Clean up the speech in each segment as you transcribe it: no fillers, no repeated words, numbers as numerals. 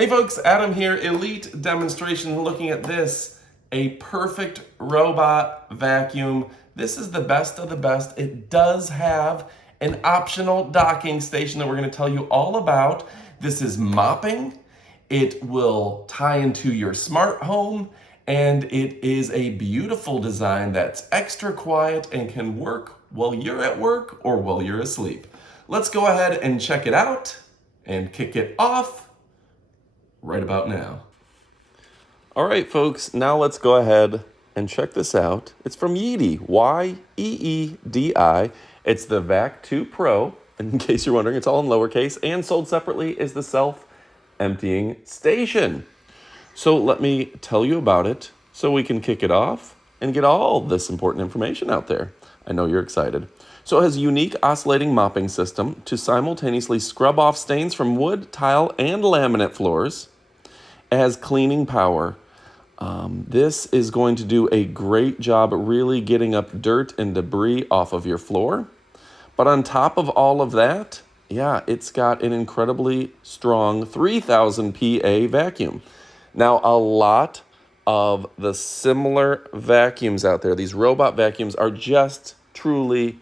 Hey folks, Adam here, Elite Demonstration, looking at this, a perfect robot vacuum. This is the best of the best. It does have an optional docking station that we're going to tell you all about. This is mopping. It will tie into your smart home, and it is a beautiful design that's extra quiet and can work while you're at work or while you're asleep. Let's go ahead and check it out and kick it off right about now. All right, folks, now let's go ahead and check this out. It's from Yeedi, Y-E-E-D-I. It's the Vac 2 Pro. In case you're wondering, it's all in lowercase, and sold separately is the self-emptying station. So let me tell you about it so we can kick it off and get all this important information out there. I know you're excited. So it has a unique oscillating mopping system to simultaneously scrub off stains from wood, tile, and laminate floors. It has cleaning power. This is going to do a great job at really getting up dirt and debris off of your floor. But on top of all of that, yeah, it's got an incredibly strong 3000 PA vacuum. Now, a lot of the similar vacuums out there, these robot vacuums, are just truly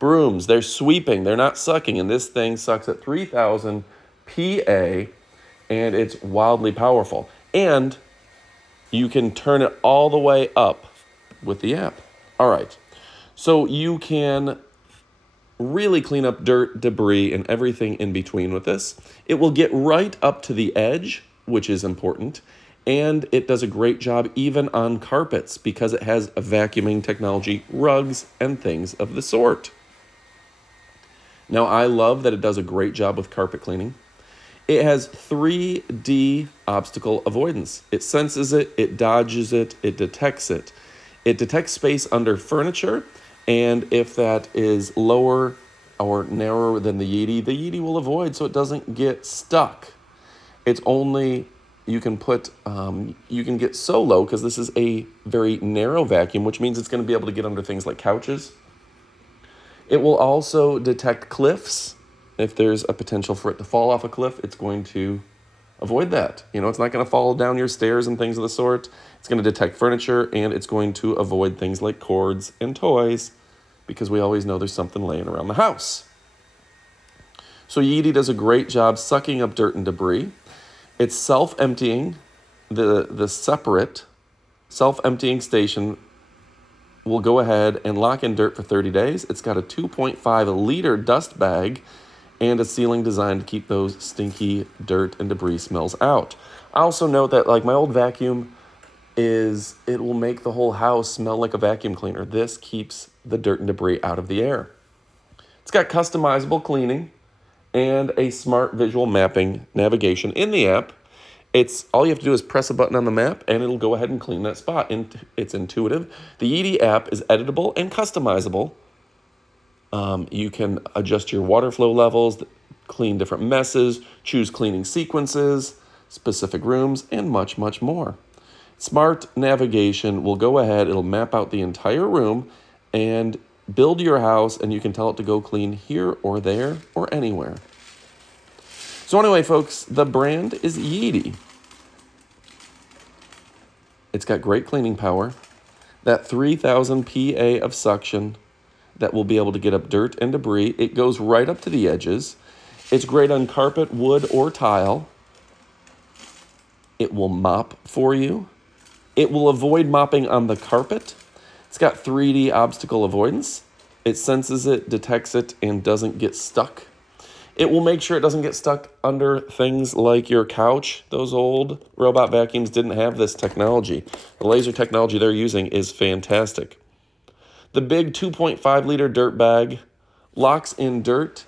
brooms. They're sweeping, they're not sucking, and this thing sucks at 3000 PA, and it's wildly powerful. And you can turn it all the way up with the app. All right, so you can really clean up dirt, debris, and everything in between with this. It will get right up to the edge, which is important, and it does a great job even on carpets because it has a vacuuming technology, rugs, and things of the sort. Now, I love that it does a great job with carpet cleaning. It has 3D obstacle avoidance. It senses it, it dodges it, it detects it. It detects space under furniture, and if that is lower or narrower than the Yeedi will avoid so it doesn't get stuck. It's only, you can get so low because this is a very narrow vacuum, which means it's going to be able to get under things like couches. It will also detect cliffs. If there's a potential for it to fall off a cliff, it's going to avoid that. It's not going to fall down your stairs and things of the sort. It's going to detect furniture, and it's going to avoid things like cords and toys because we always know there's something laying around the house. So Yeedi does a great job sucking up dirt and debris. It's self-emptying. The separate self-emptying station will go ahead and lock in dirt for 30 days. It's got a 2.5 liter dust bag and a ceiling designed to keep those stinky dirt and debris smells out. I also note that, like my old vacuum, it will make the whole house smell like a vacuum cleaner. This keeps the dirt and debris out of the air. It's got customizable cleaning and a smart visual mapping navigation in the app. It's all you have to do is press a button on the map and it'll go ahead and clean that spot. And it's intuitive. The Yeedi app is editable and customizable. You can adjust your water flow levels, clean different messes, choose cleaning sequences, specific rooms, and much, much more. Smart navigation will go ahead, it'll map out the entire room and build your house, and you can tell it to go clean here or there or anywhere. So anyway, folks, the brand is Yeedi. It's got great cleaning power, that 3000 PA of suction that will be able to get up dirt and debris. It goes right up to the edges. It's great on carpet, wood, or tile. It will mop for you. It will avoid mopping on the carpet. It's got 3D obstacle avoidance. It senses it, detects it, and doesn't get stuck. It will make sure it doesn't get stuck under things like your couch. Those old robot vacuums didn't have this technology. The laser technology they're using is fantastic. The big 2.5 liter dirt bag locks in dirt.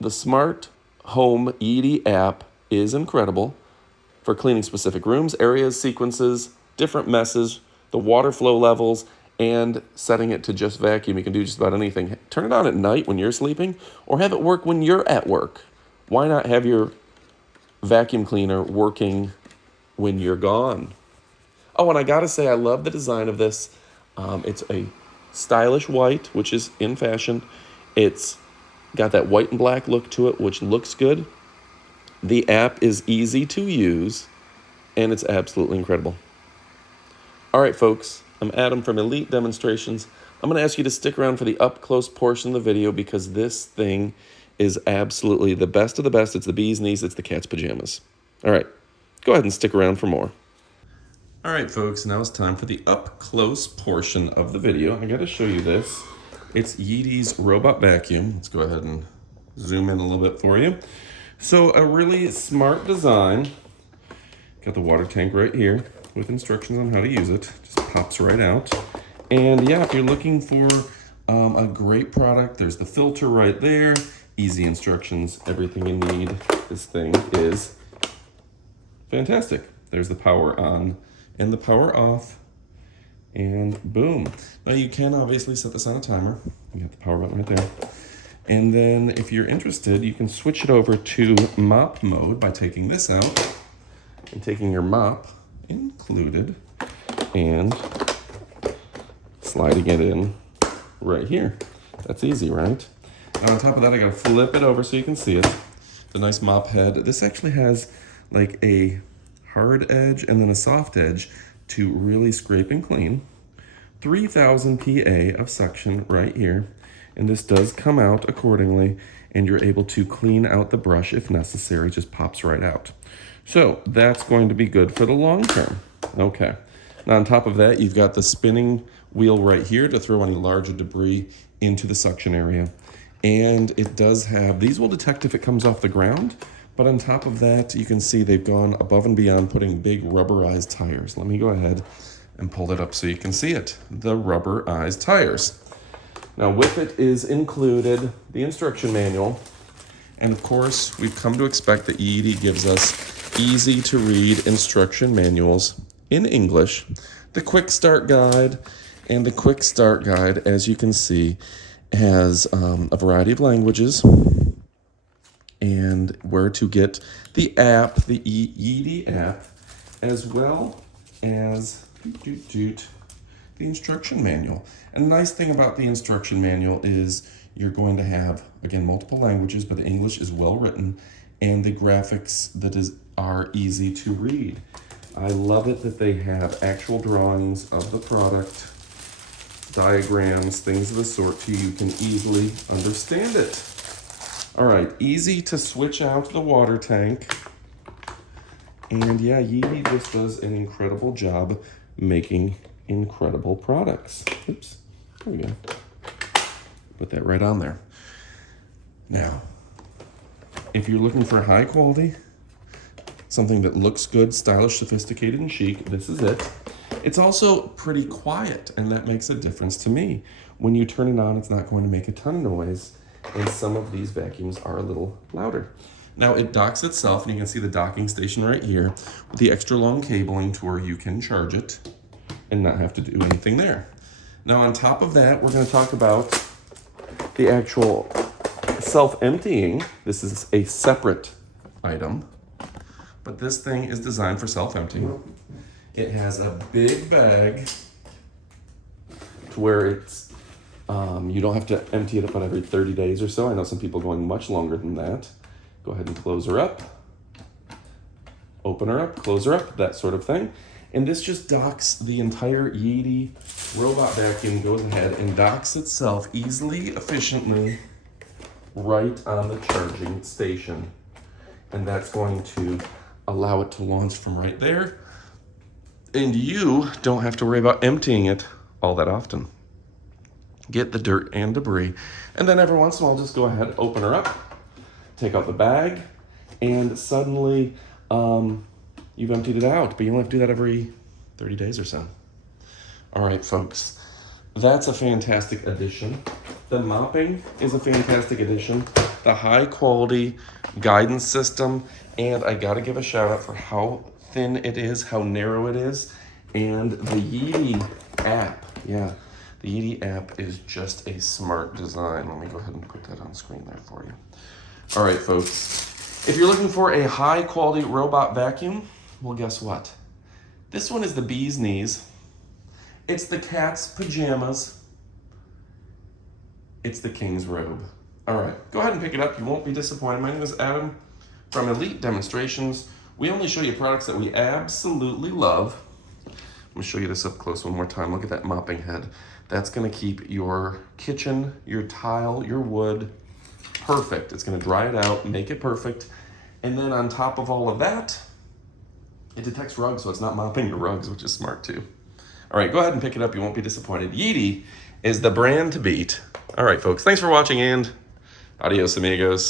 The smart home Yeedi app is incredible for cleaning specific rooms, areas, sequences, different messes, the water flow levels, and setting it to just vacuum. You can do just about anything. Turn it on at night when you're sleeping, or have it work when you're at work. Why not have your vacuum cleaner working when you're gone? Oh, and I gotta say, I love the design of this. It's a stylish white, which is in fashion. It's got that white and black look to it, which looks good. The app is easy to use, and it's absolutely incredible. All right, folks, I'm Adam from Elite Demonstrations. I'm going to ask you to stick around for the up-close portion of the video because this thing is absolutely the best of the best. It's the bee's knees. It's the cat's pajamas. All right, go ahead and stick around for more. All right, folks, now it's time for the up-close portion of the video. I got to show you this. It's Yeedi's robot vacuum. Let's go ahead and zoom in a little bit for you. So a really smart design. Got the water tank right here with instructions on how to use it. Just pops right out. And yeah, if you're looking for a great product, there's the filter right there. Easy instructions, everything you need. This thing is fantastic. There's the power on and the power off. And boom. Now you can obviously set this on a timer. You got the power button right there. And then if you're interested, you can switch it over to mop mode by taking this out and taking your mop included and sliding it in right here. That's easy, right? And on top of that, I gotta flip it over so you can see it. The nice mop head. This actually has like a hard edge and then a soft edge to really scrape and clean. 3000 PA of suction right here. And this does come out accordingly, and you're able to clean out the brush if necessary. It just pops right out. So that's going to be good for the long term. Okay. Now on top of that, you've got the spinning wheel right here to throw any larger debris into the suction area. And it does have, these will detect if it comes off the ground, but on top of that, you can see they've gone above and beyond putting big rubberized tires. Let me go ahead and pull it up so you can see it. The rubberized tires. Now with it is included the instruction manual. And of course, we've come to expect that Yeedi gives us easy to read instruction manuals in English. The quick start guide, and the quick start guide, as you can see, has a variety of languages and where to get the app, the Yeedi app, as well as the instruction manual. And the nice thing about the instruction manual is you're going to have, again, multiple languages, but the English is well written and the graphics are easy to read. I love it that they have actual drawings of the product, diagrams, things of the sort, so you can easily understand it. All right, easy to switch out the water tank. And yeah, Yeedi just does an incredible job making incredible products. Oops, there we go. Put that right on there. Now, if you're looking for high quality, something that looks good, stylish, sophisticated, and chic, this is it. It's also pretty quiet, and that makes a difference to me. When you turn it on, it's not going to make a ton of noise, and some of these vacuums are a little louder. Now it docks itself, and you can see the docking station right here with the extra long cabling to where you can charge it and not have to do anything there. Now on top of that, we're going to talk about the actual self-emptying. This is a separate item, but this thing is designed for self-emptying. It has a big bag to where it's you don't have to empty it up on every 30 days or so. I know some people going much longer than that. Go ahead and close her up, open her up, close her up, that sort of thing. And this just docks the entire Yeedi robot vacuum, goes ahead and docks itself easily, efficiently, right on the charging station. And that's going to allow it to launch from right there. And you don't have to worry about emptying it all that often. Get the dirt and debris. And then every once in a while, just go ahead, open her up, take out the bag, and suddenly you've emptied it out. But you only have to do that every 30 days or so. All right, folks, that's a fantastic addition. The mopping is a fantastic addition. The high quality guidance system, and I gotta give a shout out for how thin it is, how narrow it is, and the Yeedi app. Yeah, the Yeedi app is just a smart design. Let me go ahead and put that on screen there for you. All right, folks, if you're looking for a high quality robot vacuum, well, guess what? This one is the bee's knees. It's the cat's pajamas. It's the king's robe. All right, go ahead and pick it up. You won't be disappointed. My name is Adam from Elite Demonstrations. We only show you products that we absolutely love. I'm gonna show you this up close one more time. Look at that mopping head. That's gonna keep your kitchen, your tile, your wood perfect. It's gonna dry it out, make it perfect. And then on top of all of that, it detects rugs, so it's not mopping your rugs, which is smart too. All right, go ahead and pick it up. You won't be disappointed. Yeedi is the brand to beat. All right, folks, thanks for watching, and adios, amigos.